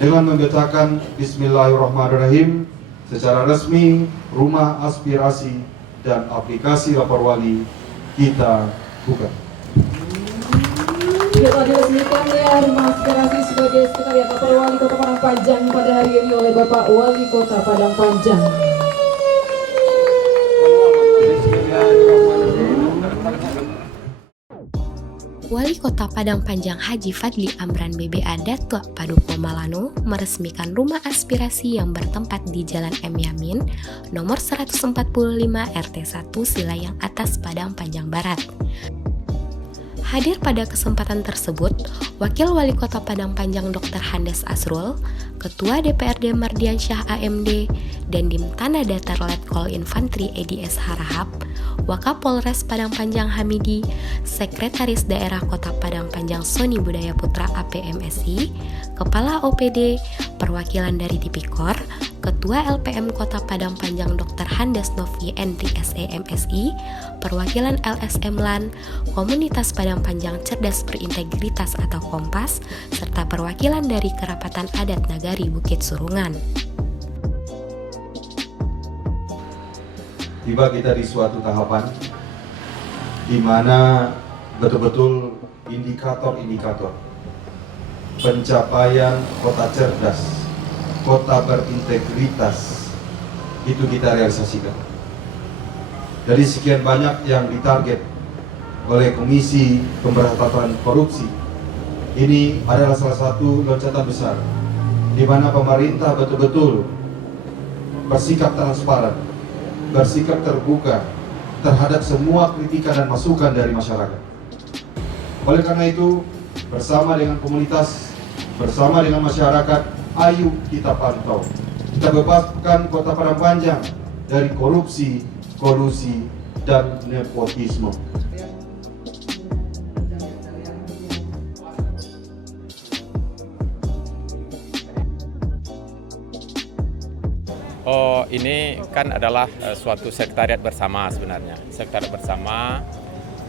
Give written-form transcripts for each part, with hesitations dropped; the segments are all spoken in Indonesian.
dengan membacakan Bismillahirrahmanirrahim secara resmi Rumah Aspirasi dan aplikasi Lapor Wali kita buka. Telah diresmikan ya Rumah Aspirasi sebagai sekretariat Lapor Wali Kota Padang Panjang pada hari ini oleh Bapak Wali Kota Padang Panjang. Wali Kota Padang Panjang Haji Fadli Amran BBA Datuk Paduka Malano meresmikan Rumah Aspirasi yang bertempat di Jalan M. Yamin, nomor 145 RT 1 Silayang Atas Padang Panjang Barat. Hadir pada kesempatan tersebut, Wakil Wali Kota Padang Panjang Dr. Handes Asrul, Ketua DPRD Mardiansyah AMD, Dandim Tanah Datar Letkol Infantri EDS Harahap, Wakapolres Padang Panjang Hamidi, Sekretaris Daerah Kota Padang Panjang Soni Budaya Putra APMSI, Kepala OPD, perwakilan dari Tipikor, Ketua LPM Kota Padang Panjang Dr. Handes Novi NTSE MSI, perwakilan LSM LAN, Komunitas Padang Panjang Cerdas Berintegritas atau Kompas, serta perwakilan dari Kerapatan Adat Nagari Bukit Surungan. Tiba kita di suatu tahapan di mana betul-betul indikator-indikator pencapaian kota cerdas, kota berintegritas itu kita realisasikan. Dari sekian banyak yang ditarget oleh Komisi Pemberantasan Korupsi, ini adalah salah satu loncatan besar di mana pemerintah betul-betul bersikap transparan, bersikap terbuka terhadap semua kritikan dan masukan dari masyarakat. Oleh karena itu, bersama dengan komunitas, bersama dengan masyarakat, ayo kita pantau, kita bebaskan Kota Padang Panjang dari korupsi, kolusi, dan nepotisme. Oh, ini kan adalah suatu sekretariat bersama sebenarnya. Sekretariat bersama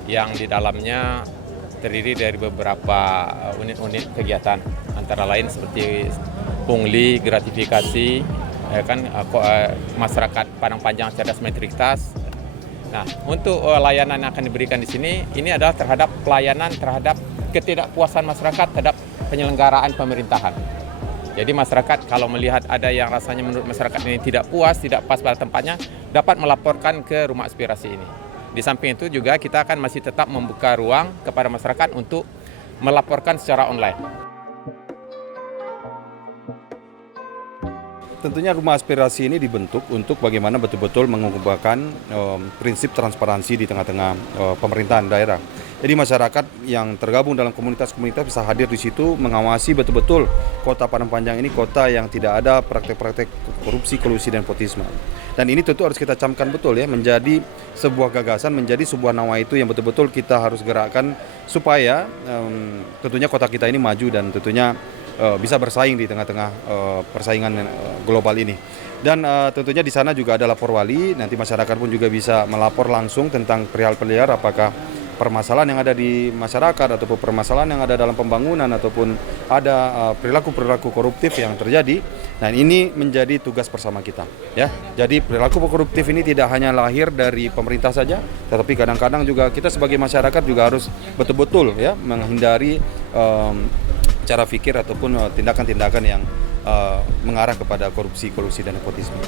yang di dalamnya terdiri dari beberapa unit-unit kegiatan, antara lain seperti pungli, gratifikasi, masyarakat Padang Panjang Cerdas Berintegritas. Nah, untuk layanan yang akan diberikan di sini, ini adalah terhadap pelayanan terhadap ketidakpuasan masyarakat terhadap penyelenggaraan pemerintahan. Jadi masyarakat kalau melihat ada yang rasanya menurut masyarakat ini tidak puas, tidak pas pada tempatnya, dapat melaporkan ke Rumah Aspirasi ini. Di samping itu juga kita akan masih tetap membuka ruang kepada masyarakat untuk melaporkan secara online. Tentunya Rumah Aspirasi ini dibentuk untuk bagaimana betul-betul mengembangkan prinsip transparansi di tengah-tengah pemerintahan daerah. Jadi masyarakat yang tergabung dalam komunitas-komunitas bisa hadir di situ, mengawasi betul-betul Kota Padang Panjang ini kota yang tidak ada praktek-praktek korupsi, kolusi, dan nepotisme. Dan ini tentu harus kita camkan betul ya, menjadi sebuah gagasan, menjadi sebuah nawaitu yang betul-betul kita harus gerakkan supaya tentunya kota kita ini maju dan tentunya bisa bersaing di tengah-tengah persaingan global ini. Dan tentunya di sana juga ada lapor wali, nanti masyarakat pun juga bisa melapor langsung tentang perihal-perihal apakah permasalahan yang ada di masyarakat ataupun permasalahan yang ada dalam pembangunan ataupun ada perilaku-perilaku koruptif yang terjadi. Nah, ini menjadi tugas bersama kita ya. Jadi perilaku koruptif ini tidak hanya lahir dari pemerintah saja, tetapi kadang-kadang juga kita sebagai masyarakat juga harus betul-betul ya menghindari cara pikir ataupun tindakan-tindakan yang mengarah kepada korupsi, kolusi, dan nepotisme.